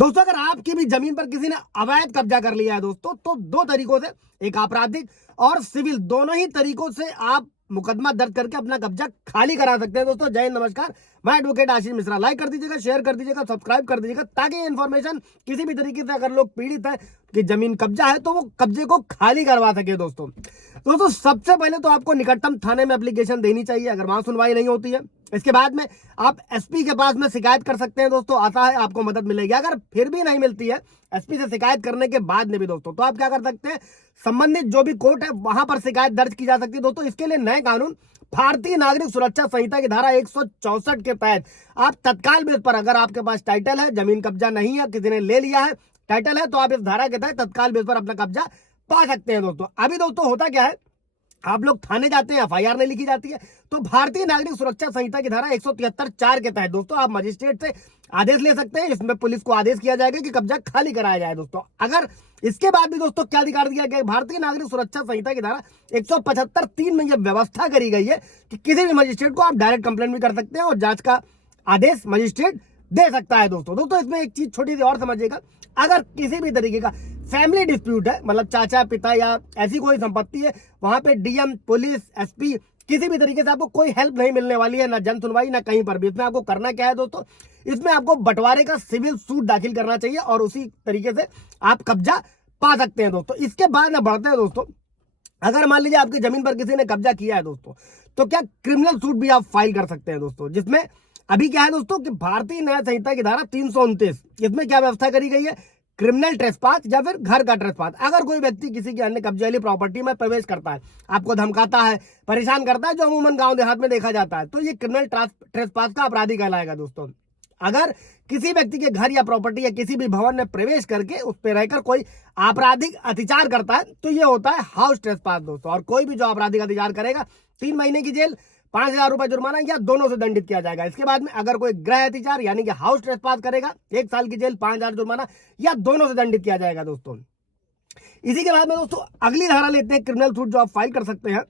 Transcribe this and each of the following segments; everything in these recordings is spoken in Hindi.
दोस्तों अगर आपकी भी जमीन पर किसी ने अवैध कब्जा कर लिया है दोस्तों, तो दो तरीकों से, एक आपराधिक और सिविल, दोनों ही तरीकों से आप मुकदमा दर्ज करके अपना कब्जा खाली करा सकते हैं। दोस्तों जय हिंद, नमस्कार, मैं एडवोकेट आशीष मिश्रा। लाइक कर दीजिएगा, शेयर कर दीजिएगा, सब्सक्राइब कर दीजिएगा, ताकि ये इन्फॉर्मेशन किसी भी तरीके से अगर लोग पीड़ित है कि जमीन कब्जा है तो वो कब्जे को खाली करवा सके। दोस्तों सबसे पहले तो आपको निकटतम थाने में एप्लीकेशन देनी चाहिए अगर वहां सुनवाई नहीं होती है। इसके बाद में आप एसपी के पास में शिकायत कर सकते हैं। दोस्तों आता है, आपको मदद मिलेगी। अगर फिर भी नहीं मिलती है एसपी से शिकायत करने के बाद में भी दोस्तों, तो आप क्या कर सकते हैं, संबंधित जो भी कोर्ट है वहां पर शिकायत दर्ज की जा सकती है। दोस्तों इसके लिए नए कानून भारतीय नागरिक सुरक्षा संहिता की धारा 164 के तहत आप तत्काल बेस पर, अगर आपके पास टाइटल है, जमीन कब्जा नहीं है, किसी ने ले लिया है, टाइटल है, तो आप इस धारा के तहत तत्काल बेस पर अपना कब्जा पा सकते हैं। दोस्तों अभी दोस्तों होता क्या है, आप लोग थाने जाते हैं, एफआईआर नहीं लिखी जाती है, तो भारतीय नागरिक सुरक्षा संहिता की धारा 173(4) के तहत दोस्तों आप मजिस्ट्रेट से आदेश ले सकते हैं। इसमें पुलिस को आदेश किया जाएगा कि कब्जा खाली कराया जाए। दोस्तों अगर इसके बाद भी दोस्तों क्या अधिकार दिया गया, भारतीय नागरिक सुरक्षा संहिता की धारा 175(3) में यह व्यवस्था करी गई है कि किसी भी मजिस्ट्रेट को आप डायरेक्ट कंप्लेंट भी कर सकते हैं और जांच का आदेश मजिस्ट्रेट दे सकता है। दोस्तों इसमें एक चीज छोटी सी और समझिएगा, अगर किसी भी तरीके का फैमिली डिस्प्यूट है, मतलब चाचा पिता या ऐसी कोई संपत्ति है, वहां पे डीएम, पुलिस, एसपी, किसी भी तरीके से आपको कोई हेल्प नहीं मिलने वाली है, ना जन सुनवाई ना कहीं पर भी। इसमें आपको करना क्या है दोस्तों, इसमें आपको बंटवारे का सिविल सूट दाखिल करना चाहिए और उसी तरीके से आप कब्जा पा सकते हैं। दोस्तों इसके बाद में बढ़ते हैं दोस्तों, अगर मान लीजिए आपकी जमीन पर किसी ने कब्जा किया है दोस्तों, तो क्या क्रिमिनल सूट भी आप फाइल कर सकते हैं। दोस्तों जिसमें अभी क्या है दोस्तों कि भारतीय न्याय संहिता की धारा 329, इसमें क्या व्यवस्था करी गई है, क्रिमिनल ट्रेसपास या फिर घर का ट्रेसपास। अगर कोई व्यक्ति किसी की अन्य कब्जे वाली प्रॉपर्टी में प्रवेश करता है, आपको धमकाता है, परेशान करता है, जो अमूमन गांव देहात में देखा जाता है, तो ये क्रिमिनल ट्रेसपास का अपराधी कहलाएगा। दोस्तों अगर किसी व्यक्ति के घर या प्रॉपर्टी या किसी भी भवन में प्रवेश करके उस पर रहकर कोई आपराधिक अत्याचार करता है, तो ये होता है हाउस ट्रेसपास। दोस्तों और कोई भी जो आपराधिक अत्याचार करेगा 3 महीने की जेल, 5,000 रुपए जुर्माना या दोनों से दंडित किया जाएगा। इसके बाद में अगर कोई गृह अत्याचार यानी कि हाउस ट्रेसपास करेगा, 1 साल की जेल, 5,000 जुर्माना या दोनों से दंडित किया जाएगा। दोस्तों इसी के बाद में दोस्तों अगली धारा लेते हैं, क्रिमिनल सूट जो आप फाइल कर सकते हैं,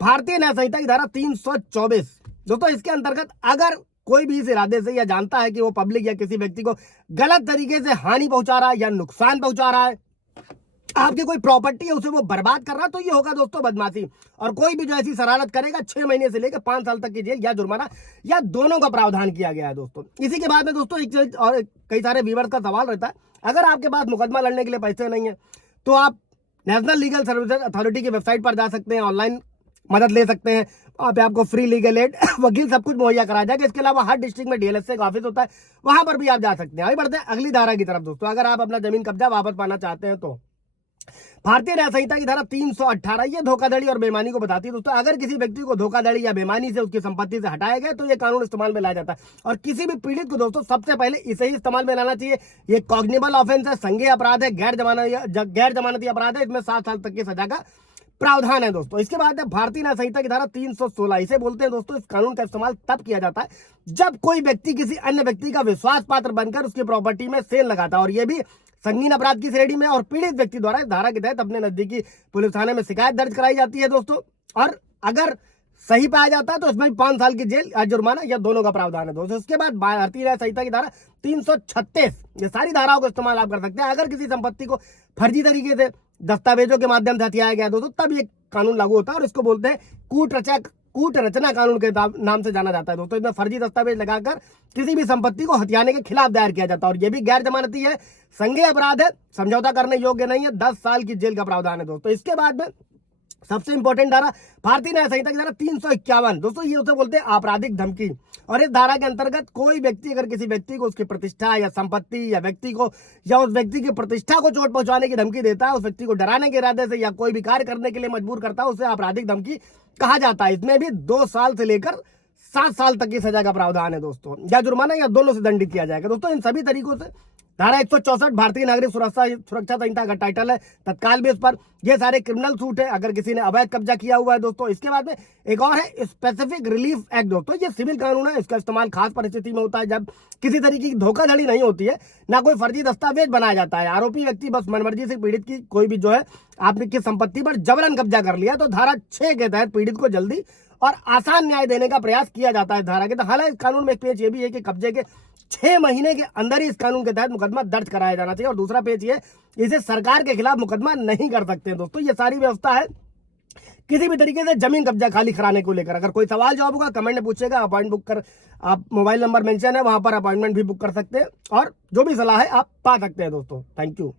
भारतीय न्याय संहिता की धारा 324। दोस्तों इसके अंतर्गत अगर कोई भी इस इरादे से या जानता है कि वो पब्लिक या किसी व्यक्ति को गलत तरीके से हानि पहुंचा रहा है या नुकसान पहुंचा रहा है, आपकी कोई प्रॉपर्टी है उसे वो बर्बाद कर रहा है, तो ये होगा दोस्तों बदमाशी। और कोई भी जो ऐसी शरारत करेगा 6 महीने से लेकर 5 साल तक की जेल या जुर्माना या दोनों का प्रावधान किया गया है। दोस्तों इसी के बाद में दोस्तों एक चीज और, कई सारे व्यूअर्स का सवाल रहता है, अगर आपके पास मुकदमा लड़ने के लिए पैसे नहीं है तो आप नेशनल लीगल सर्विसेज अथॉरिटी की वेबसाइट पर जा सकते हैं, ऑनलाइन मदद ले सकते हैं। वहाँ पे आपको फ्री लीगल एड, वकील सब कुछ मुहैया कराया जाएगा। इसके अलावा हर डिस्ट्रिक्ट में डीएलएसए का ऑफिस होता है, वहां पर भी आप जा सकते हैं। आगे बढ़ते हैं अगली धारा की तरफ। दोस्तों अगर आप अपना जमीन कब्जा वापस पाना चाहते हैं तो भारतीय न्याय संहिता की धारा 318 ये धोखाधड़ी और बेईमानी को बताती है। दोस्तों अगर किसी व्यक्ति को धोखाधड़ी या बेईमानी से उसकी संपत्ति से हटाया गया तो ये कानून इस्तेमाल में लाया जाता है। और किसी भी पीड़ित को दोस्तों सबसे पहले इसे ही इस्तेमाल में लाना चाहिए। ये कॉग्निबल ऑफेंस है, संज्ञेय अपराध है, गैर जमानती अपराध है, इसमें 7 साल तक की सजा का प्रावधान है। दोस्तों इसके बाद है भारतीय न्याय संहिता की धारा 316, इसे बोलते हैं दोस्तों, इस कानून का इस्तेमाल तब किया जाता है जब कोई व्यक्ति किसी अन्य व्यक्ति का विश्वास पात्र बनकर उसकी प्रॉपर्टी में सेल लगाता है, और यह भी संगीन अपराध की श्रेणी में, और पीड़ित व्यक्ति द्वारा इस धारा के तहत अपने नजदीकी पुलिस थाने में शिकायत दर्ज कराई जाती है। दोस्तों और अगर सही पाया जाता है तो इसमें 5 साल की जेल या जुर्माना या दोनों का प्रावधान है। दोस्तों इसके बाद भारतीय न्याय संहिता की धारा 336, ये सारी धाराओं का इस्तेमाल आप कर सकते हैं। अगर किसी संपत्ति को फर्जी तरीके से दस्तावेजों के माध्यम से हथियाया गया दोस्तों, तब ये कानून लागू होता है और इसको बोलते हैं कूट रचना कानून के नाम से जाना जाता है। दोस्तों इसमें फर्जी दस्तावेज लगाकर किसी भी संपत्ति को हथियाने के खिलाफ दायर किया जाता है, और यह भी गैर जमानती है, संज्ञेय अपराध है, समझौता करने योग्य नहीं है, 10 साल की जेल का प्रावधान है। दोस्तों इसके बाद में सबसे इंपॉर्टेंट धारा भारतीय न्याय संहिता की धारा 351। दोस्तों ये उसे बोलते हैं आपराधिक धमकी, और इस धारा के अंतर्गत कोई व्यक्ति अगर किसी व्यक्ति को उसकी प्रतिष्ठा या संपत्ति या व्यक्ति को या उस व्यक्ति की प्रतिष्ठा को चोट पहुंचाने की धमकी देता है, उस व्यक्ति को डराने के इरादे से या कोई भी कार्य करने के लिए मजबूर करता है, उसे आपराधिक धमकी कहा जाता है। इसमें भी 2 साल से लेकर 7 साल तक की सजा का प्रावधान है दोस्तों, या जुर्माना या दोनों से दंडित किया जाएगा। दोस्तों इन सभी तरीकों से धारा 164 भारतीय नागरिक सुरक्षा संहिता का टाइटल है, तत्काल बेस पर ये सारे क्रिमिनल सूट है अगर किसी ने अवैध कब्जा किया हुआ है। दोस्तों इसके बाद में एक और है स्पेसिफिक रिलीफ एक्ट। दोस्तों ये सिविल कानून है, इसका इस्तेमाल खास परिस्थिति में होता है जब किसी तरीके की धोखाधड़ी नहीं होती है, ना कोई फर्जी दस्तावेज बनाया जाता है, आरोपी व्यक्ति बस मनमर्जी से पीड़ित की कोई भी जो है आपने की संपत्ति पर जबरन कब्जा कर लिया, तो धारा 6 के तहत पीड़ित को जल्दी और आसान न्याय देने का प्रयास किया जाता है धारा के तहत। हालांकि इस कानून में एक पेज ये भी है कि कब्जे के 6 महीने के अंदर ही इस कानून के तहत मुकदमा दर्ज कराया जाना चाहिए। और दूसरा पेज ये, इसे सरकार के खिलाफ मुकदमा नहीं कर सकते हैं दोस्तों। ये सारी व्यवस्था है किसी भी तरीके से जमीन कब्जा खाली कराने को लेकर। अगर कोई सवाल जवाब होगा कमेंट में पूछेगा, अपॉइंट बुक कर, आप मोबाइल नंबर मेंशन है वहां पर अपॉइंटमेंट भी बुक कर सकते हैं और जो भी सलाह है आप पा सकते हैं दोस्तों। Thank you.